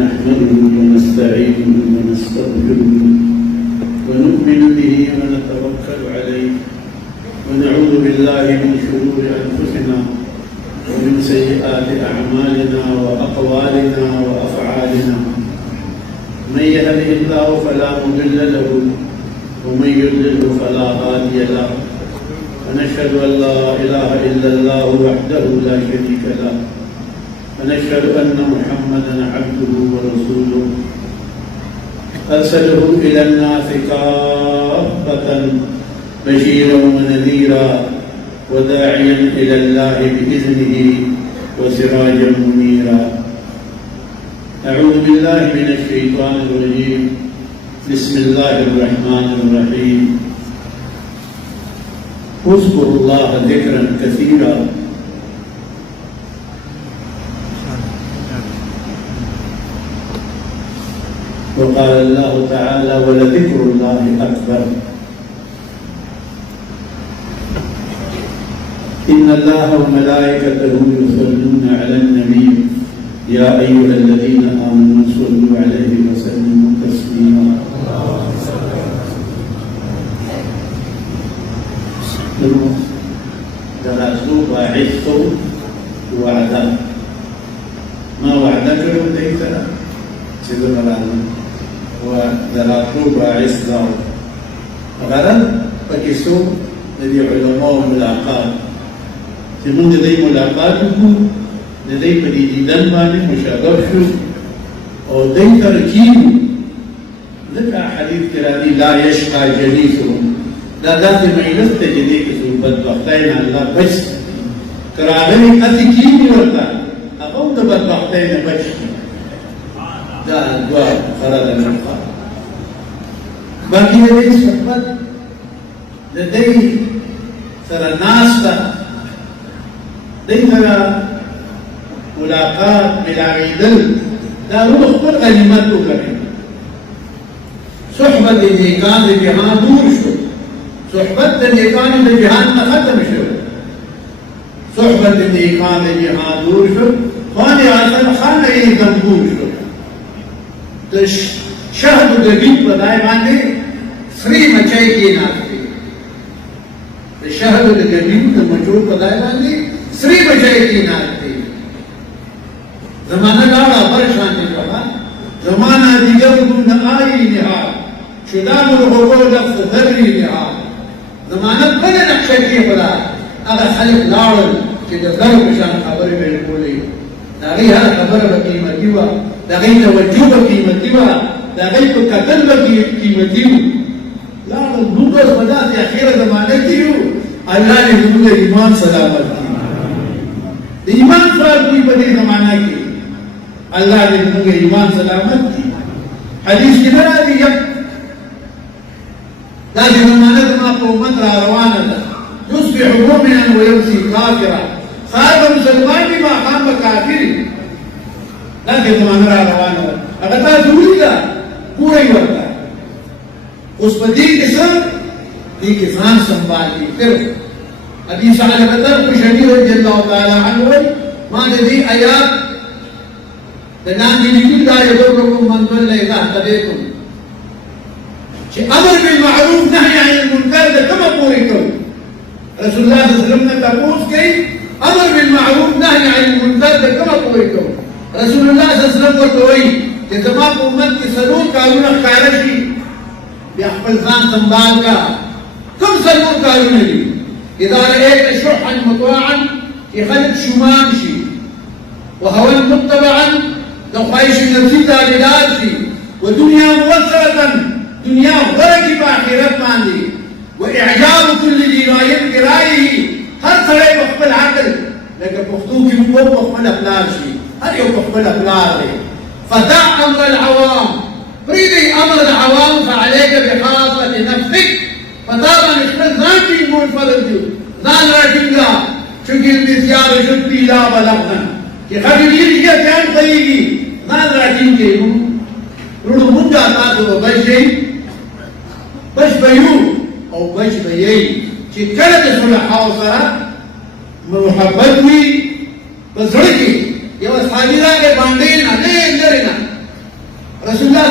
نحمده ونستعينه ونستغفره ونؤمن به ونتوكل عليه ونعوذ بالله من شرور أنفسنا ومن سيئات أعمالنا وأقوالنا وأفعالنا من يهده الله فلا مضل له ومن يضلل فلا هادي له ونشهد أن لا إله إلا الله وحده لا شريك له ونشهد أن محمدا عبده ورسوله أرسله إلى الناس كافة بشيرا ونذيرا وداعيا إلى الله بإذنه وسراجا منيرا. أعوذ بالله من الشيطان الرجيم. بسم الله الرحمن الرحيم. اذكروا الله ذكرا كثيرا وقال الله تعالى ولذكر الله أكبر. إن الله وملائكته يصلون على النبي يا أيها الذين آمنوا صلوا عليه وسلموا تسليما. دراسو باعثو وعدا ما وعدك لديك سيدنا مولانا ودراسو باعث داو غرض پکیسو ندی علماء ملاقات چې موږ د دې ملاقات وکړو د دې په دې دیدن باندې مشاغب شو او دې ترکیب ذکر حدیث کې راځي لا یشقى جلیسهم دا داسې مجلس ته چې دې کې څو بدبختۍ نه الله بچ کراغلي اتی کیږي ورته هغه د بدبختۍ نه بچ دا دعا خرد النفاق باقي د دې صحبت د دې سره ناسته دې سره ملاقات ملاویدل دا روح خپل غنیمت وکړي. صحبت نیکان د جهان دور شو، صحبت د نیکان د جهان نه ختم شو، صحبت نیکان د جهان دور شو، خوان اعظم خان یې دمبور شو. د شهد د بیت په ځای باندې سری مچای کې ناشته، د شهد د بیت د مچو په ځای باندې سری مچای کې ناشته. زمانہ لاړه پریشان دي کړه، زمانہ دیګر دون آئی نهاد شدام الحقوق لفظ ذری نهاد. زمانہ بل نقشه کې پدا هغه خلک لاړل چې د زر په شان خبرې به کولې. دا غي هر خبره به قیمتي و، دا غي توجه به قیمتي و، دا غي په قتل به قیمتي و. لاړل موږ اوس په داسې اخیره زمانه کې یو. الله دې موږ ایمان سلامت کړي. د ایمان سره په دې زمانه کې الله دې موږ ایمان سلامت کړي. حدیث کې راځي دا چې زمانه زما په امت را روانه ده، يصبح مؤمنا ويمسي كافرا، صاحب مسلمان دي ماقام به کافر وي. دا چې زمانه را روانه ده هغه تاسو ولیده ګورئ ورته. اوس په دې کې څه دې کې ځان سنبال دي. پھر ابي ثعلبة الخشني رضي الله تعالى عنه ما دې آیات د لاندې لیکل دا یذکرکم من ضل اذا اهتدیتم چې امر بالمعروف نهي عن المنکر د کومه پورې کوي. رسول الله صلی الله علیه وسلم نے تپوس کوي امر بالمعروف نهي عن المنکر د کومه پورې کوي. رسول الله صلی الله علیه وسلم ورته وایي چې زما په امت کې څلور کارونه ښکاره شي، بیا خپل ځان سنبال کا. کوم څلور کارونه دي؟ اذا رأيت شحا مطاعا چې خلک شومان شي، وهوى متبعا د خواهش نفسي تابعدار شي، ودنیا موثرة دنیا غره په آخرت باندې، واعجاب كل ذي رأي برأيه هر سړی په خپل عقل لکه پښتو کې موږ په خپل اقلال شي، هر یو په خپل اقلال دی. فدع امر العوام، پرېږدئ امر العوام، فعليك بخاصة نفسك، پتا باندې خپل ځان ټینګول فرض دی. ځان راټینګه چونکې بسیار شد پیلا بلغنا چې خټې ډېرې زیاتې خورېږي. ځان راټینګې وروڼو مونږ تاسو به بچ شئ، بچ به یو او بچ به یئ چې کله د صلحاو سره محبت وي په زړه کې. یو صحابي راغی باندې نه ډېر لرې نه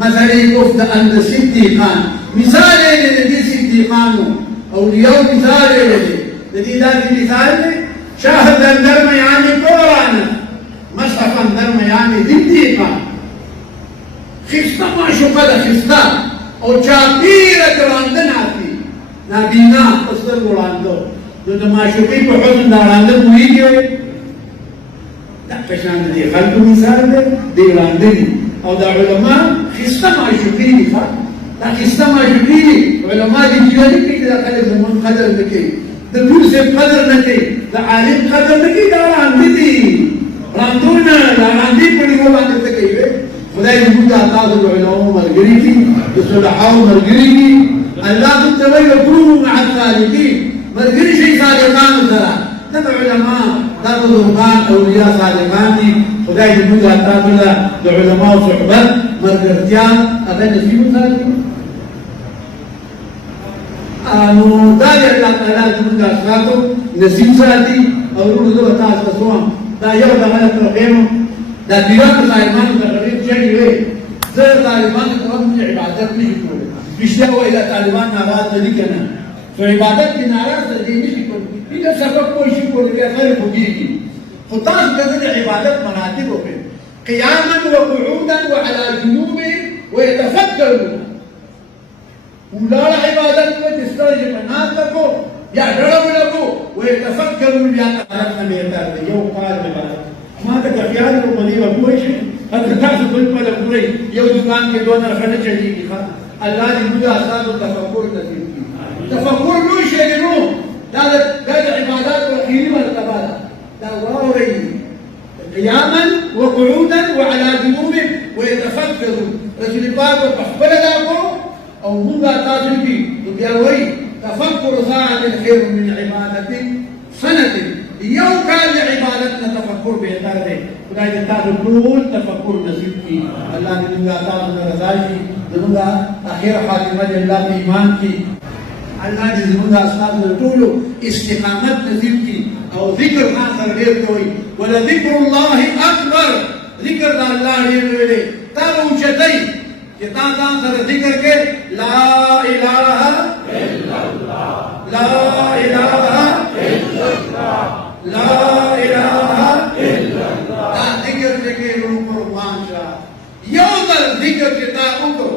مثلا يقف عند الصديقان مثال لدي صديقان اولياء مثال لدي ذاتي مثال شاهد الدرم يعني قرآن مصحف الدرم يعني صديقان خستا ما شقد خستا او چاپیرة قراندن آتی نابینا اصدر قراندو جو ما شقی کو حسن داراندن ہوئی گئے لا پشاند دی خلق مثال دی قراندنی او دا علماء خستا معشوقینی خواه دا خستا معشوقینی علماء دی جیانی که دا خلق زمان قدر نکی دا دوسر قدر نکی دا عالم قدر نکی دا راندی دی راندونا دا راندی پڑی وہ باندر تکی وے خدای دی بود آتاز العلماء مرگری کی دا صلحاء مرگری کی اللہ تتوی وقروب مع الصالحین مرگری شئی صالحان سرا دا علماء دا بزرگان اولیاء صالحان دی خدای دی بود آتاز العلماء صحبت مرګرتیا هغه نصیب وکړي نو دا دی الله تعالی زموږ اساسو نصیب ساتي او ورو زه تاسو ته دا یو د غلط رقم دا دیوان صاحبانو ته غوړي چې وي زه طالبان ته هم عبادت نه کوم رښتیا وایي دا طالبان ناراض دي کنه تو عبادت کې ناراض دي نه کوي دا سبب کوئی شي کوي بیا خیر کوي خو تاسو د عبادت مراتب وکړئ قياما وقعودا وعلى جنوبهم ويتفكرون ولا عبادت وتسترجع مناطقه يا رب ويتفكرون يا تعرفنا بيتار يوم قال عبادت ما تكفيان وقليل ابو شيء هذا تاسو كل ما لقري يوم دکان کې دوه خنه چلیږي الله دې موږ اساس تفکر نصیب کړي تفکر لوی شی نو دا عبادت او خیری مرتبه دا وراوري قياما وقعودا وعلى جنوبهم ويتفكرون رسول الله بخبر لكم او موږ تاسو کې بياوي تفكر ساعه خير من عباده سنه يوم كان عبادتنا تفكر بهتر ده خدای دې تاسو ټول تفکر نصیب کړي الله دې موږ تاسو رضا شي موږ اخر خاتمه دې الله په ایمان کې الله دې موږ اساس ټول استقامت نصیب کړي او ذکر خاص ډېر کوي ولا ذکر الله اکبر ذکر د الله ډېر ویلې تا اوچتای چې تا ځان سره ذکر کې لا اله الا الله لا اله الا الله لا اله الا الله دا ذکر کې روح قربان شاه یو ځل ذکر چې تا وکړو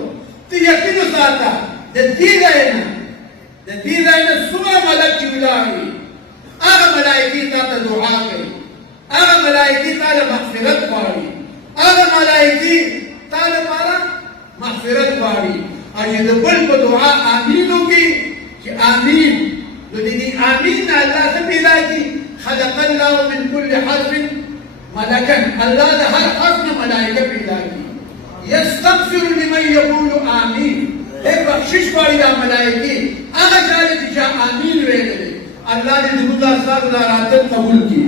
ته یقین ساته د دې نه څومره ملک چې ولاړي هغه ملائکې تا ته دعا کوي هغه ملائکې تا له مغفرت غواړي هغه ملائکې تا لپاره مغفرت غواړي او چې د بل په دعا امین وکړي چې امین دې آمین الله څه پیدا کی خلق الله من كل حرف ملكا الله د هر حرف نه ملائکه پیدا کی یستغفر لمن یقول آمین اے بخشش غواړي دا ملائکه هغه چاله چې آمین ویل الله دې زموږ تاسو د راتل قبول کړي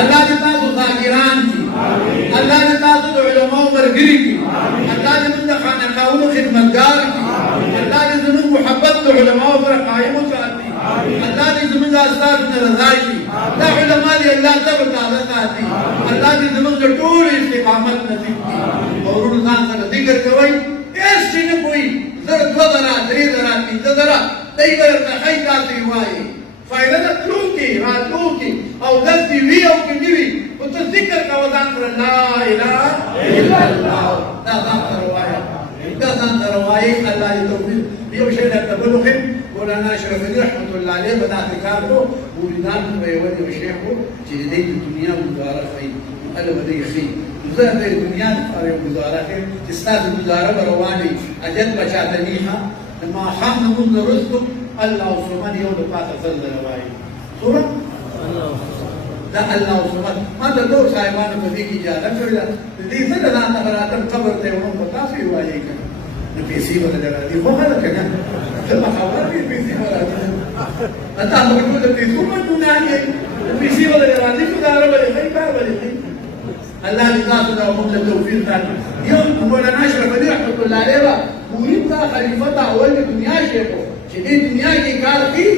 الله دې تاسو ذاکران کړي الله دې تاسو د علماو مرګري کړي الله دې موږ د خانقاهونو خدمتګار کړي الله دې زموږ محبت د علماو سره قائم وساتي الله دې زموږ استاد نه رضا کړي دا علما دې الله صبر تعالی ساتي الله دې زموږ د ټول استقامت نصیب کړي او ورونو ځان سره ذکر کوي هیڅ نه کوي زر 2 درا 3 درا 5 درا دای ورته هي تاسو وایي فائدہ د تلو کې راتلو کې او دس دی وی او کې دی او ته ذکر کا وزن پر لا اله الا الله دا ځان روايه الله دې توفیق یو شی د تبلغ مولانا اشرف علي رحمت الله علیه بدا ذکر کو مولیدان په یو شیخ چې د دنیا مبارک وي الله دې خي زه د دنیا لپاره مبارک چې ستاسو مبارک رواني اجل بچاتنیها ما هم من رزق الله صمد يوم القيامة فضل رواي سورة لا الله صمد ما تدور صاحبان بدي کی اجازت کړل دې څه نه تبراتم قبر ته ورو پتا سی وایي کنه نو پیسې ولا دې خو هغه کنه څه خبر دې پیسې ولا اته موږ ټول دې څومره دنیا پیسې ولا دې خو دا ولا دې کار ولا دې الله دې تاسو ته موږ له توفیق راکړي یو مولانا اشرف علي رحمت الله علیه مرید کا خلیفہ اول دنیا شیخ چې دې دنیا کې کار کوي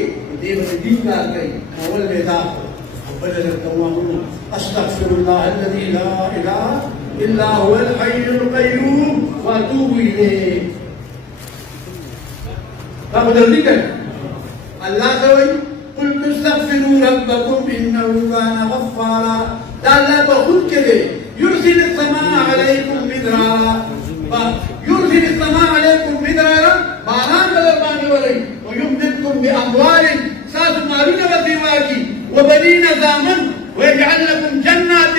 دې باندې دین کار کوي اول پیدا بدل التوامن استغفر الله الذي لا اله الا هو الحي القيوم واتوب اليه فبدل ذكر الله سوي قلت استغفروا ربكم انه كان غفارا لا بخود كده يرسل السماء عليكم مدرارا يرسل السماء عليكم مدرارا باران بدرباني ولي ويمددكم بأموال ساس مالون وسواكي وبنين زامن ويجعل لكم جنات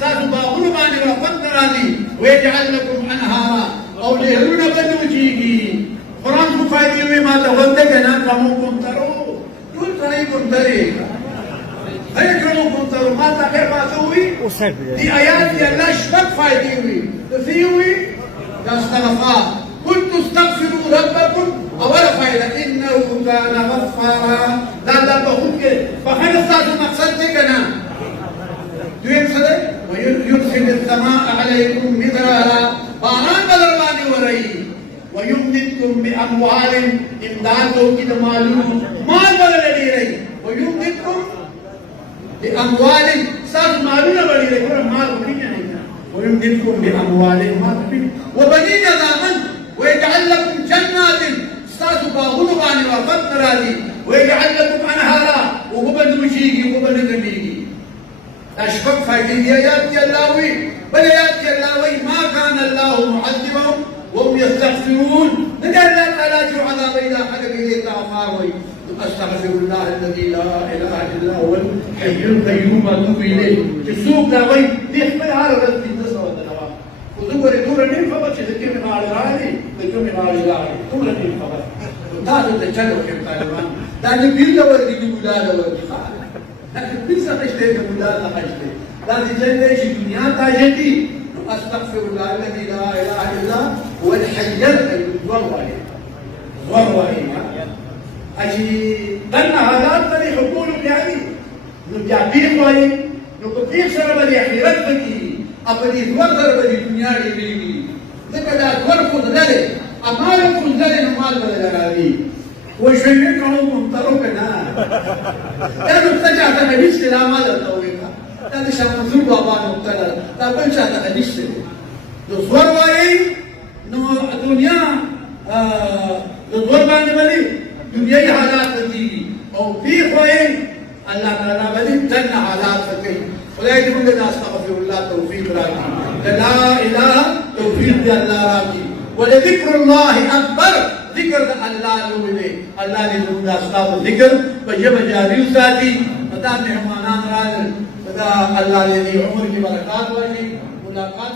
ساس باغون باني وفقراني ويجعل لكم أنهارا أو لهرون بدوجيكي قرآن مفايدي ما تغلدكنا كموكم ترو كل طريقكم طريق هل كموكم ترو ما تخير ما سوي دي آيات دي الله شبك فايدي تسيوي استغفار قلت استغفروا ربكم اول فائده انه كان غفارا لا بقول فخير الصاد مقصد كنا يرسل ويرسل السماء عليكم مدرارا باران بدرباني وري ويمددكم باموال امدادو كده معلوم مال بدل ري ويمددكم باموال صاد معلوم بدل ري مال وكينه ويمددكم باموال وبنين زامن ويجعل لكم جنات استاذ باغون باني وفقر هذه ويجعل لكم انهارا وبن وشيكي وبن نبيكي اشفق فايدين ايات الله بل ايات الله ما كان الله معذبهم وهم يستغفرون نجعل لا تلاجوا عذاب الى حلقه يتعفاوي استغفر الله الذي لا اله الا هو الحي القيوم واتوب اليه تسوق لاوي يخبر على رزق وذكر دور نيم خبر چې دکې من راځي دکې من راځي ټول نيم خبر دا د چلو کې طالبان دا دې بیل دا ورته دی ګلال ورته لکه بیل څه ته دی ګلال نه حجته دا دې چې دنیا ته جدي استغفر الله الذي لا اله الا هو الحي القيوم والله اجي دنا حالات لري حقوق يعني نو جابير وای نو په دې سره باندې اخرت کې اپنی دوار در بری دنیا لی بیگی ذکر دا دوار خود داره امال خود داره نمال بدل راوی وشویه کنو منترو کنا دا نکتا چاہتا حدیث کے نامال رہتا ہوئے گا دا شاہ منظور بابا نکتا لرا دا بل چاہتا حدیث سے دو دوار وائی نو دنیا دو دوار بانے بلی دنیای حالات تجیگی او پیخ وائی اللہ تعالیٰ بلی جن حالات فکر خدای دې موږ ته استغفر الله توفیق راکړي لا اله توفیق دې الله راکړي ولذكر الله اکبر ذکر د الله لوی دی الله دې موږ تاسو ذکر په جبه جاری وساتي پتا مهمانان راغلل دا الله دې عمر کې برکات ورکړي ملاقات